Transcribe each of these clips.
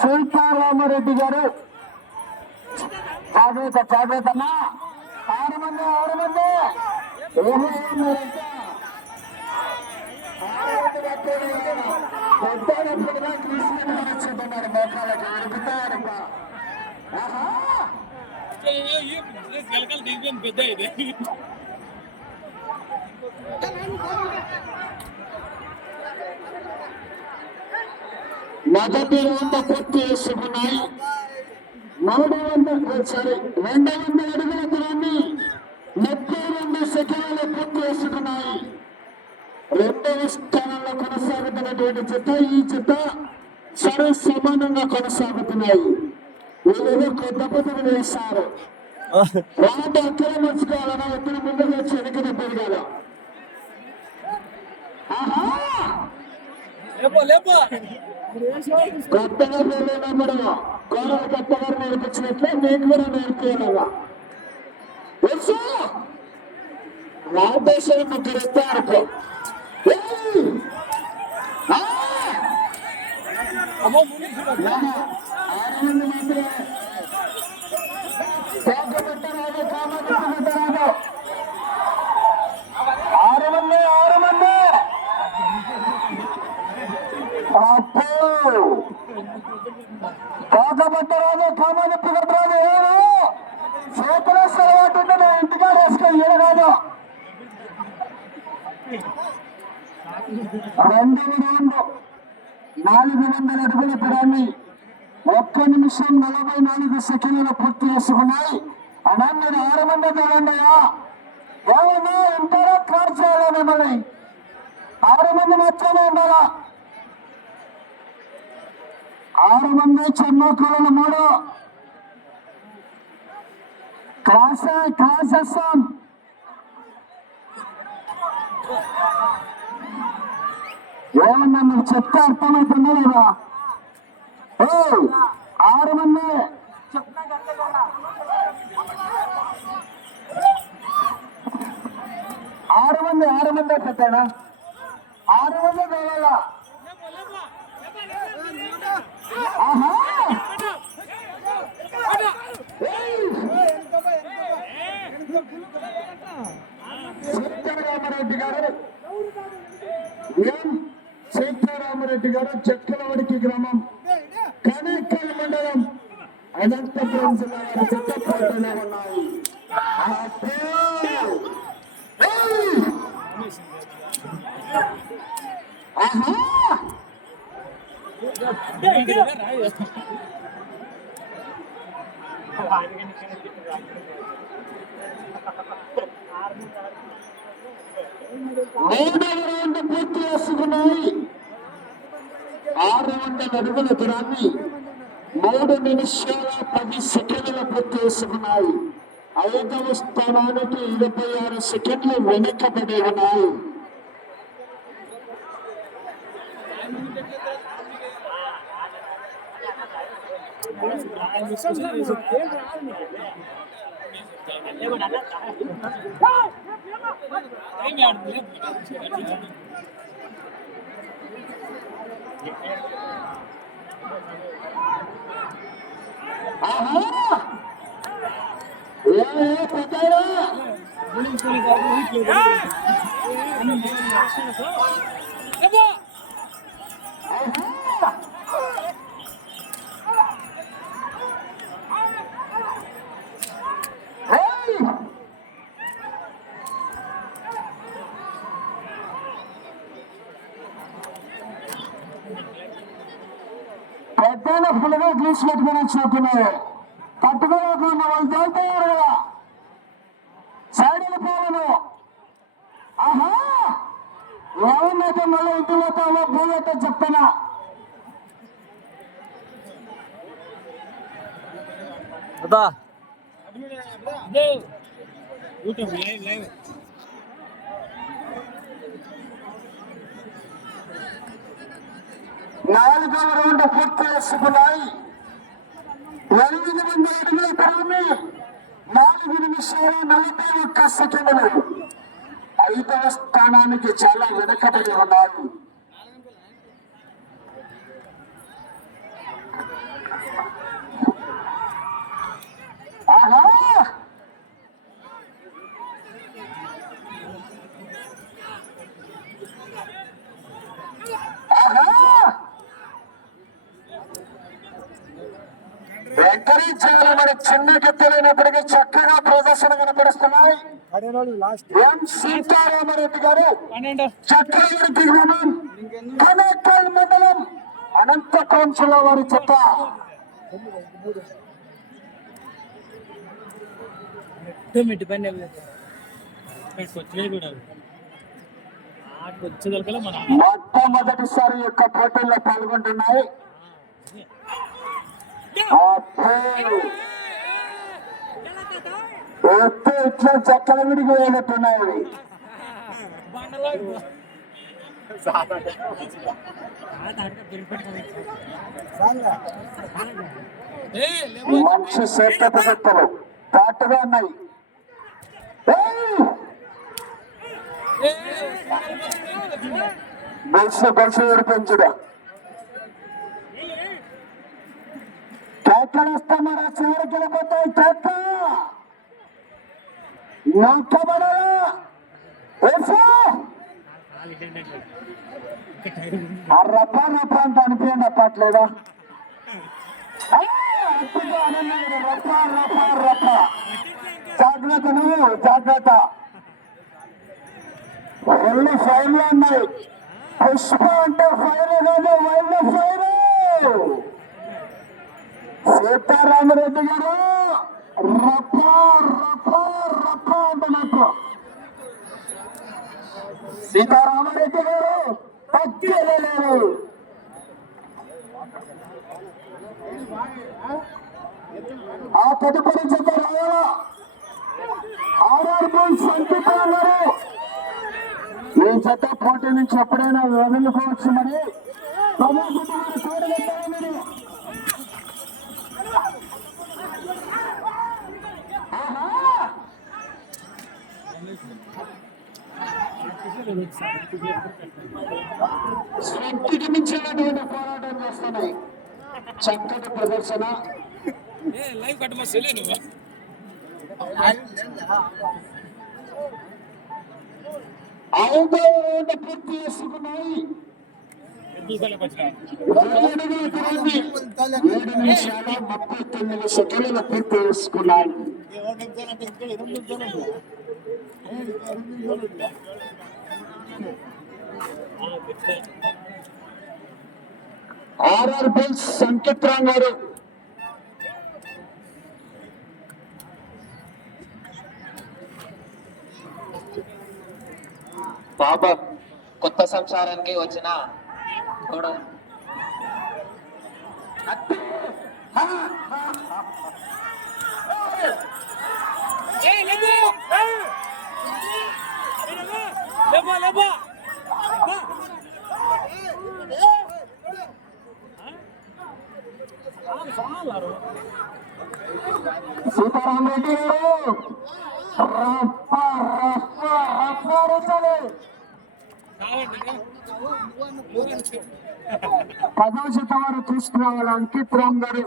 సీతారామరెడ్డి గారు జాగ్రత్త జాగ్రత్త అమ్మా. 6 మంది 6 మంది పెద్దగా తీసుకున్నారు మోకాలకి ఎరుగుతారు. పెద్ద ఇది మొదటి రౌండ్ పూర్తి చేసుకున్నాయి. 200 అడుగుల దూరాన్ని 32 సెకండ్లు పూర్తి చేసుకున్నాయి. 2వ స్థానంలో కొనసాగుతున్నటువంటి జత ఈ జత సరి సమానంగా కొనసాగుతున్నాయి. వీళ్ళు కొత్త పద్ధతి వేస్తారు. రాట అక్కడ మర్చుకోవాలన్నా ఎక్కడ ముందుకు వచ్చి వెనక తప్పదు కదా. కొత్తగా పెళ్ళైనప్పుడు గోడలు కొత్తగా నేర్పించినట్లే మీకు కూడా నేర్పించాలా. రాజేశ్వరి ముగ్గురు ఇస్తారు. మాత్రమే పెట్టరాదు, కామెంట్ పెట్టరాదు. 6 మంది కాకపట్టరాదు, కామాన్ని పెట్టరాదు. చేతులు అలవాటు ఉంటే నేను ఇంటికాడ వేసుకొని కాదు. 2వ రౌండ్ 400 అడుగుల దూరాన్ని 1 నిమిషం 44 సెకండ్లు పూర్తి చేసుకున్నాయి. అన్నా మీరు 6 మంది వెళ్ళండియా. ఏమన్నా ఇంటారా క్లాస్ చేయాలా? మిమ్మల్ని 6 మంది మాత్రమే ఉండాలా. 6 మంది చెన్నోకూడలు 3 క్లాసెస్ ఏమన్నా మీరు చెప్తే అర్థమవుతుందా లేదా? 6 మంది 6 మంది పెట్టానా? 6 మంది కావాలా? సీతారామరెడ్డి గారు చెక్కలవాడికి గ్రామం, కనేకల్ మండలం, అనంతపురం జిల్లా చెత్తపేటలో ఉన్నాయి. పూర్తి చేసుకున్నాయి. 600 అడుగుల దూరాన్ని 3 నిమిషాల 10 సెకండ్లు పూర్తి చేసుకున్నాయి. 5వ స్థానానికి 26 సెకండ్లు వెనుకబడి ఉన్నాయి. పెద్దలు ఫుల్గా గ్రీస్ పెట్టుకుని వచ్చినట్టున్నారు. పట్టుకోలేకుండా వాళ్ళు తోలుతారు కదా సైడ్ వెళ్ళిపోవాలను. ఎవరినైతే మళ్ళీ ఇంటి పోతామో భూమితో చెప్తానా. నాలుగవ రౌండ్ పూర్తి చేసుకున్నాయి. 800 అడుగుల దూరాన్ని నిమిషాల 41 సెకండ్లు 5వ స్థానానికి చాలా వెనకబడి ఉన్నారు. వెంకరించాలి మరి చిన్న గెత్తలైనప్పటికీ చక్కగా ప్రదర్శన కనపరుస్తున్నాయి. ఎం సీతారామరెడ్డి గారు చక్రవర్తి గ్రామం కనకల్ మండలం అనంతపురం జిల్లా వారి చెత్త. మొట్టమొదటిసారి యొక్క పోటీల్లో పాల్గొంటున్నాయి. ఇట్లా చక్కల విడికి వేయనట్టున్నాయి. మంచి సేత్తలు పాటుగా ఉన్నాయి. బస్సు ఊడిపించుడా కేకలేస్తున్నారా? చివరికి వెళ్ళిపోతాయి. కేక నొక్కబడా రప్ప రప్ప అంత అనిపించండి. అప్పట్లేదా రప్ప రప్ప రప్ప. జాగ్రత్త, నువ్వు జాగ్రత్త. ఒళ్ళు ఫైర్లు ఉన్నాయి. పుష్ప అంటే ఫైర్ కాదు, వైల్డ్ ఫైర్. సీతారామరెడ్డి గారు రప్ప రప్ప రప్ప అంటున్నట్టు. సీతారామరెడ్డి గారు తగ్గలేదు. ఆ తదుపరి జత రావాలా? ఆర్ఆర్ సంకీర్తన గారు ఈ జత పోటీ నుంచి ఎప్పుడైనా వదులుకోవచ్చు. మరి శక్తికి మించినటువంటి పోరాటం చేస్తున్నాయి. చక్కటి ప్రదర్శన. ఐదవ రౌండ్ పూర్తి చేసుకున్నాయి. 7 నిమిషాల 39 సెకండ్లు పూర్తి చేసుకున్నాయి. ఆర్ఆర్ బుల్స్ సంకీర్తన గారు బాబా కొత్త సంసారానికి వచ్చిన కూడా సీతారామరెడ్డి గారు రప్ప రప్ప రప్ప రుచాలి. 10వ జత వారు తీసుకురావాలి. అంకిత్ రామ్ గారు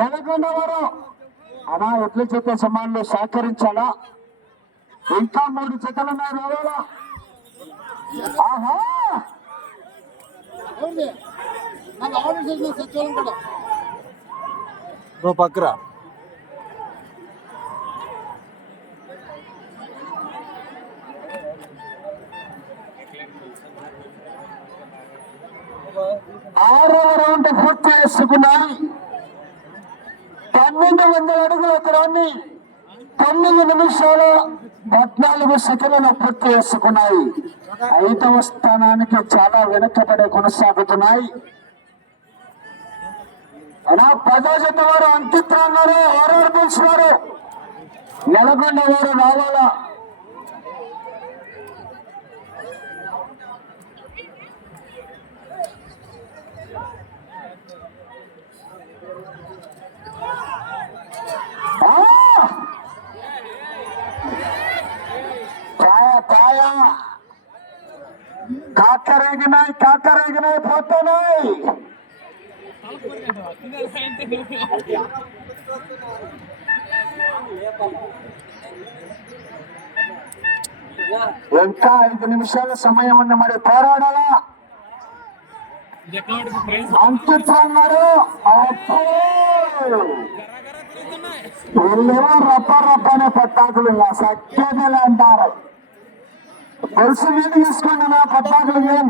11వ వారు అలా ఎట్ల జత సమానంలో సహకరించాలా? ఇంకా 3 జతలు ఉన్నాయి. రావాలా? ఆహా పక్కరా 6వ రౌండ్ పూర్తి చేసుకున్నాయి. 1200 అడుగుల దూరాన్ని 9 నిమిషాల 14 సెకండ్లు పూర్తి చేసుకున్నాయి. 5వ స్థానానికి చాలా వెనుకబడి కొనసాగుతున్నాయి. అలా 10వ జత వారు అంకిత్ రామ్ గారు, ఆర్ఆర్ బుల్స్ వారు, నెలకొండ వారు రావాలా? ఉన్నాయా? కాకరేగినాయి పోతున్నాయి. ఇంకా 5 నిమిషాల సమయం ఉంది, మరి పోరాడాలా? అంటున్నారు వీళ్ళేమో రప్పనే పట్టాకులు ఇంకా సఖ్యతలు అంటారు. గొలుసు మీద తీసుకోండి నా పట్టాకులు ఏం